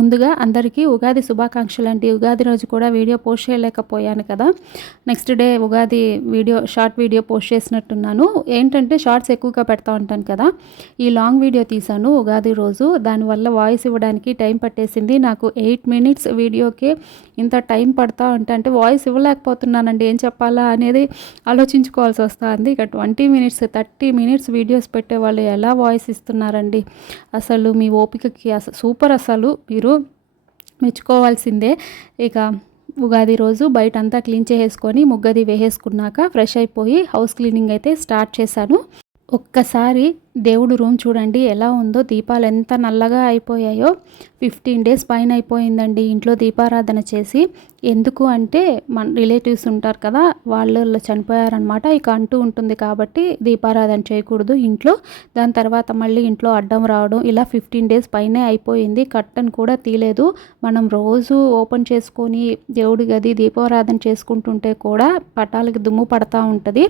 ముందుగా అందరికీ ఉగాది శుభాకాంక్షలండి. ఉగాది రోజు కూడా వీడియో పోస్ట్ చేయలేకపోయాను కదా. Next day Ugadi short video post చేసినట్టున్నాను. ఏంటంటే షార్ట్స్ ఎక్కువగా పెడతా ఉంటాను కదా, ఈ లాంగ్ వీడియో తీశాను ఉగాది రోజు. దానివల్ల వాయిస్ ఇవ్వడానికి టైం పట్టేసింది. నాకు 8 మినిట్స్ వీడియోకే ఇంత టైం పడతా అంటే వాయిస్ ఇవ్వలేకపోతున్నానండి. ఏం చెప్పాలా అనేది ఆలోచించుకోవాల్సి వస్తుంది. ఇక 20 మినిట్స్ 30 మినిట్స్ వీడియోస్ పెట్టేవాళ్ళు ఎలా వాయిస్ ఇస్తున్నారండి. అసలు మీ ఓపికకి సూపర్. అసలు మీరు మెచ్చుకోవాల్సిందే. ఇక ఉగాది రోజు బయటంతా క్లీన్ చేసేసుకొని ముగ్గది వేసేసుకున్నాక ఫ్రెష్ అయిపోయి హౌస్ క్లీనింగ్ అయితే స్టార్ట్ చేశాను. ఒక్కసారి దేవుడు రూమ్ చూడండి ఎలా ఉందో. దీపాలు ఎంత నల్లగా అయిపోయాయో. 15 డేస్ పైన అయిపోయిందండి ఇంట్లో దీపారాధన చేసి. ఎందుకు అంటే మన రిలేటివ్స్ ఉంటారు కదా, వాళ్ళు చనిపోయారనమాట. ఇక అంటూ ఉంటుంది కాబట్టి దీపారాధన చేయకూడదు ఇంట్లో. దాని తర్వాత మళ్ళీ ఇంట్లో అడ్డం రావడం, ఇలా 15 డేస్ పైనే అయిపోయింది. కర్టన్ కూడా తీయలేదు. మనం రోజు ఓపెన్ చేసుకొని దేవుడి గది దీపారాధన చేసుకుంటుంటే కూడా పటాలకి దుమ్ము పడతా ఉంటుంది.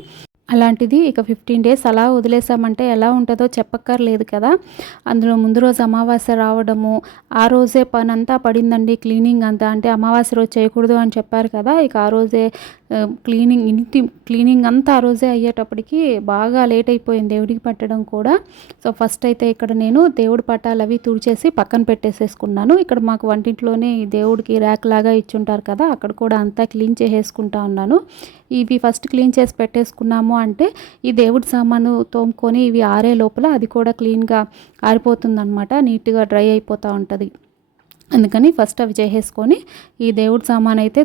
అలాంటిది ఇక 15 డేస్ అలా వదిలేసామంటే ఎలా ఉంటుందో చెప్పక్కర్లేదు కదా. అందులో ముందు రోజు అమావాస్య రావడము, ఆ రోజే పనంతా పడిందండి క్లీనింగ్ అంతా. అంటే అమావాస్య రోజు చేయకూడదు అని చెప్పారు కదా, ఇక ఆ రోజే ఇంటి క్లీనింగ్ అంతా ఆ రోజే అయ్యేటప్పటికి బాగా లేట్ అయిపోయింది దేవుడికి పట్టడం కూడా. సో ఫస్ట్ అయితే ఇక్కడ నేను దేవుడి పటాలు అవి తుడిచేసి పక్కన పెట్టేసేసుకున్నాను. ఇక్కడ మాకు వంటింట్లోనే దేవుడికి ర్యాక్ లాగా ఇచ్చుంటారు కదా, అక్కడ కూడా అంతా క్లీన్ చేసేసుకుంటా ఉన్నాను. ఇవి ఫస్ట్ క్లీన్ చేసి పెట్టేసుకున్నాము అంటే ఈ దేవుడి సామాను తోముకొని ఇవి ఆరే లోపల అది కూడా క్లీన్గా ఆరిపోతుందన్నమాట. నీట్గా డ్రై అయిపోతూ ఉంటుంది. అందుకని ఫస్ట్ అవి చేసేసుకొని ఈ దేవుడి సామాన్ అయితే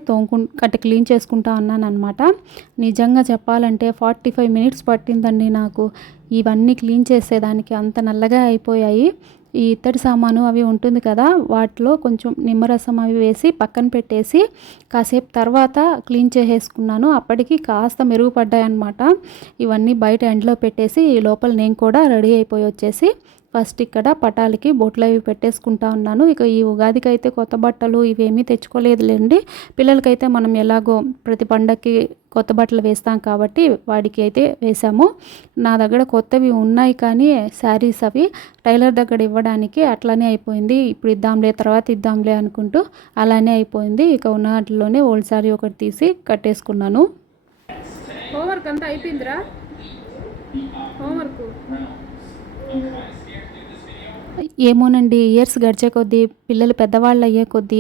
క్లీన్ చేసుకుంటా ఉన్నాను అనమాట. నిజంగా చెప్పాలంటే 45 మినిట్స్ పట్టిందండి నాకు ఇవన్నీ క్లీన్ చేసేదానికి. అంత నల్లగా అయిపోయాయి. ఈ ఇత్తడి సామాను అవి ఉంటుంది కదా, వాటిలో కొంచెం నిమ్మరసం అవి వేసి పక్కన పెట్టేసి కాసేపు తర్వాత క్లీన్ చేసేసుకున్నాను. అప్పటికి కాస్త మెరుగుపడ్డాయి అన్నమాట. ఇవన్నీ బయట ఎండలో పెట్టేసి ఈ లోపల నేను కూడా రెడీ అయిపోయి వచ్చేసి ఫస్ట్ ఇక్కడ పటాలకి బొట్లు అవి పెట్టేసుకుంటా ఉన్నాను. ఇక ఈ ఉగాదికి అయితే కొత్త బట్టలు ఇవేమీ తెచ్చుకోలేదులేండి. పిల్లలకైతే మనం ఎలాగో ప్రతి పండగకి కొత్త బట్టలు వేస్తాం కాబట్టి వాడికి అయితే వేసాము. నా దగ్గర కొత్తవి ఉన్నాయి కానీ శారీస్ అవి టైలర్ దగ్గర ఇవ్వడానికి అట్లానే అయిపోయింది. ఇప్పుడు ఇద్దాంలే తర్వాత ఇద్దాంలే అనుకుంటూ అలానే అయిపోయింది. ఇక ఉన్న వాటిలోనే ఓల్డ్ శారీ ఒకటి తీసి కట్టేసుకున్నాను. హోంవర్క్ అంతా అయిపోయిందిరా. హోంవర్క్ ఏమోనండి, ఇయర్స్ గడిచే కొద్దీ పిల్లలు పెద్దవాళ్ళు అయ్యే కొద్దీ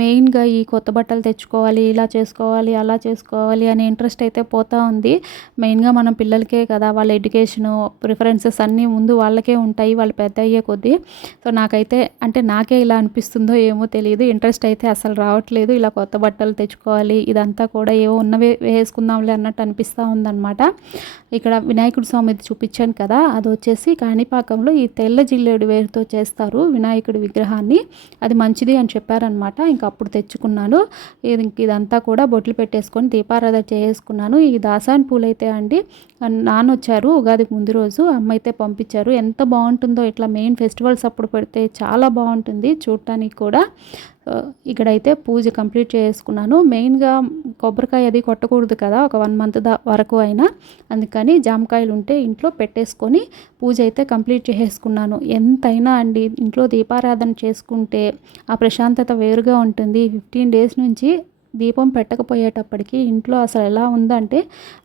మెయిన్గా ఈ కొత్త బట్టలు తెచ్చుకోవాలి, ఇలా చేసుకోవాలి, అలా చేసుకోవాలి అనే ఇంట్రెస్ట్ అయితే పోతూ ఉంది. మెయిన్గా మనం పిల్లలకే కదా, వాళ్ళ ఎడ్యుకేషను ప్రిఫరెన్సెస్ అన్నీ ముందు వాళ్ళకే ఉంటాయి వాళ్ళు పెద్ద అయ్యే కొద్దీ. సో నాకైతే అంటే నాకే ఇలా అనిపిస్తుందో ఏమో తెలియదు, ఇంట్రెస్ట్ అయితే అసలు రావట్లేదు. ఇలా కొత్త బట్టలు తెచ్చుకోవాలి, ఇదంతా కూడా ఏవో ఉన్నవే వేసుకుందాంలే అన్నట్టు అనిపిస్తూ ఉందన్నమాట. ఇక్కడ వినాయకుడి స్వామిది చూపించాను కదా, అది వచ్చేసి కాణిపాకంలో ఈ తెల్ల జిల్లేడు వేరుతో చేస్తారు వినాయకుడి విగ్రహాన్ని. అది మంచిది అని చెప్పారనమాట. ఇంక అప్పుడు తెచ్చుకున్నాను. ఇదంతా కూడా బొట్లు పెట్టేసుకొని దీపారాధన చేసుకున్నాను. ఈ దాసాన్ పూలైతే అండి నాన్న వచ్చారు ఉగాదికి ముందు రోజు, అమ్మ అయితే పంపించారు. ఎంత బాగుంటుందో ఇట్లా మెయిన్ ఫెస్టివల్స్ అప్పుడు పెడితే చాలా బాగుంటుంది చూడటానికి కూడా. ఇక్కడైతే పూజ కంప్లీట్ చేసుకున్నాను. మెయిన్గా కొబ్బరికాయ అది కొట్టకూడదు కదా ఒక 1 మంత్ వరకు అయినా, అందుకని జామకాయలు ఉంటే ఇంట్లో పెట్టేసుకొని పూజ అయితే కంప్లీట్ చేసేసుకున్నాను. ఎంతైనా అండి ఇంట్లో దీపారాధన చేసుకుంటే ఆ ప్రశాంతత వేరుగా ఉంటుంది. 15 డేస్ నుంచి దీపం పెట్టకపోయేటప్పటికి ఇంట్లో అసలు ఎలా ఉందంటే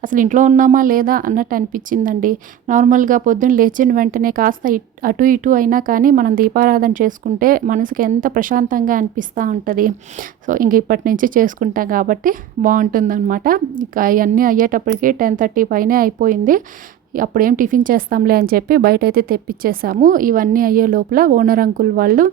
అసలు ఇంట్లో ఉన్నామా లేదా అన్నట్టు అనిపించిందండి. నార్మల్గా పొద్దున్న లేచిన వెంటనే కాస్త అటు ఇటు అయినా కానీ మనం దీపారాధన చేసుకుంటే మనసుకి ఎంత ప్రశాంతంగా అనిపిస్తూ ఉంటుంది. సో ఇంక ఇప్పటి నుంచి చేసుకుంటాం కాబట్టి బాగుంటుందన్నమాట. ఇక అవన్నీ అయ్యేటప్పటికి 10:30 పైనే అయిపోయింది. అప్పుడేం టిఫిన్ చేస్తాంలే అని చెప్పి బయట అయితే తెప్పించేసాము. ఇవన్నీ అయ్యే లోపల ఓనర్ అంకుల్ వాళ్ళు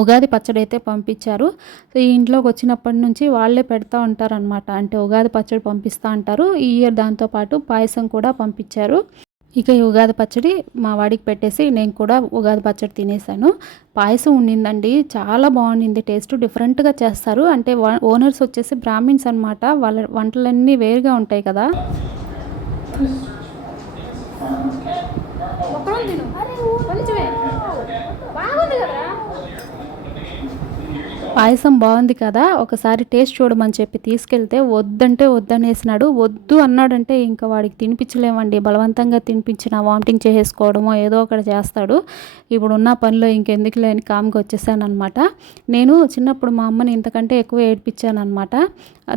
ఉగాది పచ్చడి అయితే పంపించారు. సో ఈ ఇంట్లోకి వచ్చినప్పటి నుంచి వాళ్ళే పెడతా ఉంటారనమాట. అంటే ఉగాది పచ్చడి పంపిస్తూ ఉంటారు. ఈ ఇయర్ దాంతోపాటు పాయసం కూడా పంపించారు. ఇక ఈ ఉగాది పచ్చడి మా వాడికి పెట్టేసి నేను కూడా ఉగాది పచ్చడి తినేసాను. పాయసం ఉండిందండి, చాలా బాగుండింది. టేస్ట్ డిఫరెంట్గా చేస్తారు. అంటే ఓనర్స్ వచ్చేసి బ్రాహ్మిన్స్ అనమాట. వాళ్ళ వంటలన్నీ వేరుగా ఉంటాయి కదా. బాగుంది కదా. పాయసం బాగుంది కదా, ఒకసారి టేస్ట్ చూడమని చెప్పి తీసుకెళ్తే వద్దంటే వద్దనేసినాడు. వద్దు అన్నాడంటే ఇంకా వాడికి తినిపించలేమండి. బలవంతంగా తినిపించిన వామిటింగ్ చేసేసుకోవడమో ఏదో ఒకటి చేస్తాడు. ఇప్పుడున్న పనిలో ఇంకెందుకులే అని కామ్గా వచ్చేసానమాట. నేను చిన్నప్పుడు మా అమ్మని ఇంతకంటే ఎక్కువ ఏడిపించానమాట.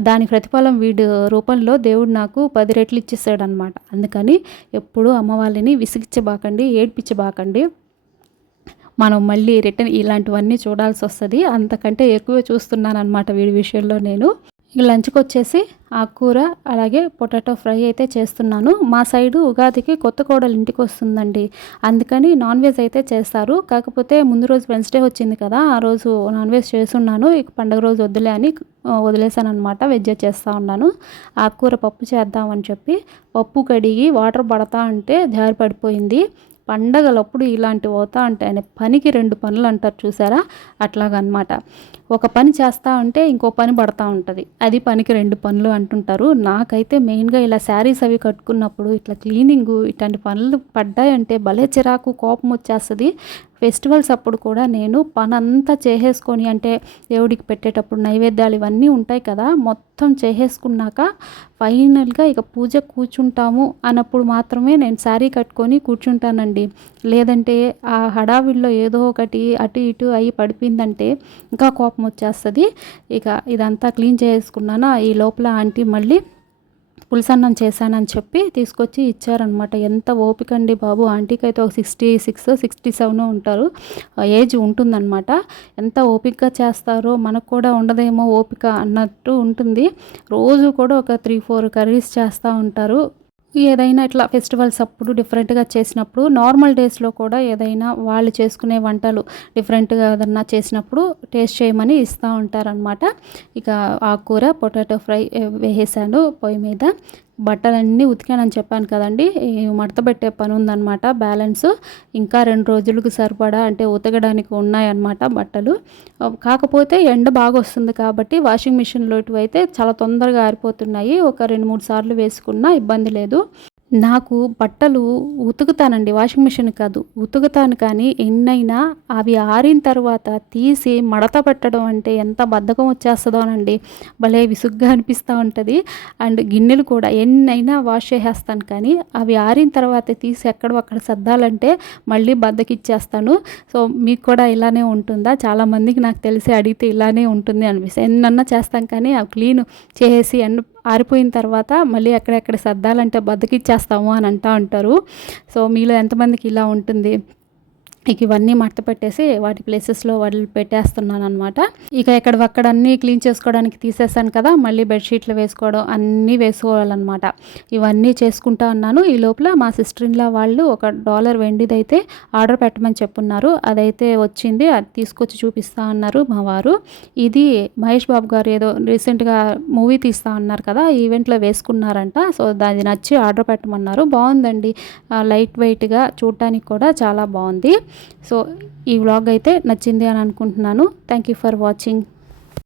దాని ప్రతిఫలం వీడి రూపంలో దేవుడు నాకు 10 రెట్లు ఇచ్చేసాడనమాట. అందుకని ఎప్పుడూ అమ్మ వాళ్ళని విసిగించబాకండి, ఏడిపించబాకండి. మనం మళ్ళీ రిటర్న్ ఇలాంటివన్నీ చూడాల్సి వస్తుంది. అంతకంటే ఎక్కువ చూస్తున్నానమాట వీడి విషయంలో నేను. ఇక లంచ్కి వచ్చేసి ఆకుకూర అలాగే పొటాటో ఫ్రై అయితే చేస్తున్నాను. మా సైడు ఉగాదికి కొత్త కోడలు ఇంటికి వస్తుందండి, అందుకని నాన్ వెజ్ అయితే చేస్తారు. కాకపోతే ముందు రోజు వెన్స్డే వచ్చింది కదా, ఆ రోజు నాన్ వెజ్ చేస్తున్నాను. ఇక పండుగ రోజు వద్దులే అని వదిలేసాను అనమాట. వెజ్ చేస్తూ ఉన్నాను. ఆకుకూర పప్పు చేద్దామని చెప్పి పప్పు కడిగి వాటర్ పడతా ఉంటే జారి పడిపోయింది. పండగలప్పుడు ఇలాంటివి అవుతా ఉంటాయని పనికి 2 పనులు అంటారు చూసారా, అట్లాగనమాట. ఒక పని చేస్తూ ఉంటే ఇంకో పని పడతా ఉంటుంది. అది పనికి 2 పనులు అంటుంటారు. నాకైతే మెయిన్గా ఇలా శారీస్ అవి కట్టుకున్నప్పుడు ఇట్లా క్లీనింగు ఇట్లాంటి పనులు పడ్డాయంటే భలే చిరాకు, కోపం వచ్చేస్తుంది. ఫెస్టివల్స్ అప్పుడు కూడా నేను పనంతా చేసేసుకొని, అంటే దేవుడికి పెట్టేటప్పుడు నైవేద్యాలు ఇవన్నీ ఉంటాయి కదా, మొత్తం చేసేసుకున్నాక ఫైనల్గా ఇక పూజ కూర్చుంటాము అన్నప్పుడు మాత్రమే నేను శారీ కట్టుకొని కూర్చుంటానండి. లేదంటే ఆ హడావిడిలో ఏదో ఒకటి అటు ఇటు అయ్యి పడిపోయిందంటే ఇంకా కోపం వచ్చేస్తుంది. ఇక ఇదంతా క్లీన్ చేసుకున్నాను. ఈ లోపల ఆంటీ మళ్ళీ పులసన్నం చేశానని చెప్పి తీసుకొచ్చి ఇచ్చారనమాట. ఎంత ఓపిక అండి బాబు, ఆంటీకి అయితే ఒక 66, 67 ఉంటారు, ఏజ్ ఉంటుందన్నమాట. ఎంత ఓపికగా చేస్తారో మనకు కూడా ఉండదేమో ఓపిక అన్నట్టు ఉంటుంది. రోజు కూడా ఒక 3-4 కర్రీస్ చేస్తూ ఉంటారు. ఏదైనా ఇట్లా ఫెస్టివల్స్ అప్పుడు డిఫరెంట్గా చేసినప్పుడు, నార్మల్ డేస్లో కూడా ఏదైనా వాళ్ళు చేసుకునే వంటలు డిఫరెంట్గా ఏదన్నా చేసినప్పుడు టేస్ట్ చేయమని ఇస్తూ ఉంటారనమాట. ఇక ఆకుకూర పొటాటో ఫ్రై వేసేసాను పొయ్యి మీద. బట్టలన్నీ ఉతికానని చెప్పాను కదండి, మడత పెట్టే పని ఉందన్నమాట బ్యాలెన్స్. ఇంకా 2 రోజులకు సరిపడా అంటే ఉతకడానికి ఉన్నాయన్నమాట బట్టలు. కాకపోతే ఎండ బాగా వస్తుంది కాబట్టి వాషింగ్ మిషన్లో అయితే చాలా తొందరగా ఆరిపోతున్నాయి. ఒక 2-3 సార్లు వేసుకున్నా ఇబ్బంది లేదు. నాకు బట్టలు ఉతుకుతానండి, వాషింగ్ మిషన్ కాదు, ఉతుకుతాను. కానీ ఎన్నైనా అవి ఆరిన తర్వాత తీసి మడత పెట్టడం అంటే ఎంత బద్ధకం వచ్చేస్తుందోనండి. భలే విసుగ్గా అనిపిస్తూ ఉంటుంది. అండ్ గిన్నెలు కూడా ఎన్నైనా వాష్ చేసేస్తాను, కానీ అవి ఆరిన తర్వాత తీసి ఎక్కడో అక్కడ సర్దాలంటే మళ్ళీ బద్ధకిచ్చేస్తాను. సో మీకు కూడా ఇలానే ఉంటుందా? చాలామందికి నాకు తెలిసి అడిగితే ఇలానే ఉంటుంది అనిపిస్తుంది. ఎన్నన్నా చేస్తాం కానీ అవి క్లీన్ చేసి ఆరిపోయిన తర్వాత మళ్ళీ ఎక్కడెక్కడ సర్దాలంటే బద్దకిచ్చేస్తాము అని అంటూ ఉంటారు. సో మీలో ఎంతమందికి ఇలా ఉంటుంది? ఇక ఇవన్నీ మడత పెట్టేసి వాటి ప్లేసెస్లో వాటిని పెట్టేస్తున్నాను అనమాట. ఇక ఎక్కడవక్కడ అన్నీ క్లీన్ చేసుకోవడానికి తీసేసాను కదా, మళ్ళీ బెడ్షీట్లు వేసుకోవడం అన్నీ వేసుకోవాలన్నమాట. ఇవన్నీ చేసుకుంటా ఉన్నాను. ఈ లోపల మా సిస్టర్ ఇన్ లా వాళ్ళు ఒక $1 వెండిదైతే ఆర్డర్ పెట్టమని చెప్పున్నారు. అదైతే వచ్చింది, అది తీసుకొచ్చి చూపిస్తా అన్నారు మా వారు. ఇది మహేష్ బాబు గారు ఏదో రీసెంట్గా మూవీ తీస్తా అన్నారు కదా, ఈవెంట్లో వేసుకున్నారంట. సో దాన్ని నచ్చి ఆర్డర్ పెట్టమన్నారు. బాగుందండి, లైట్ వెయిట్గా చూడటానికి కూడా చాలా బాగుంది. సో ఈ వ్లాగ్ అయితే నచ్చింది అని అనుకుంటున్నాను. Thank you for watching.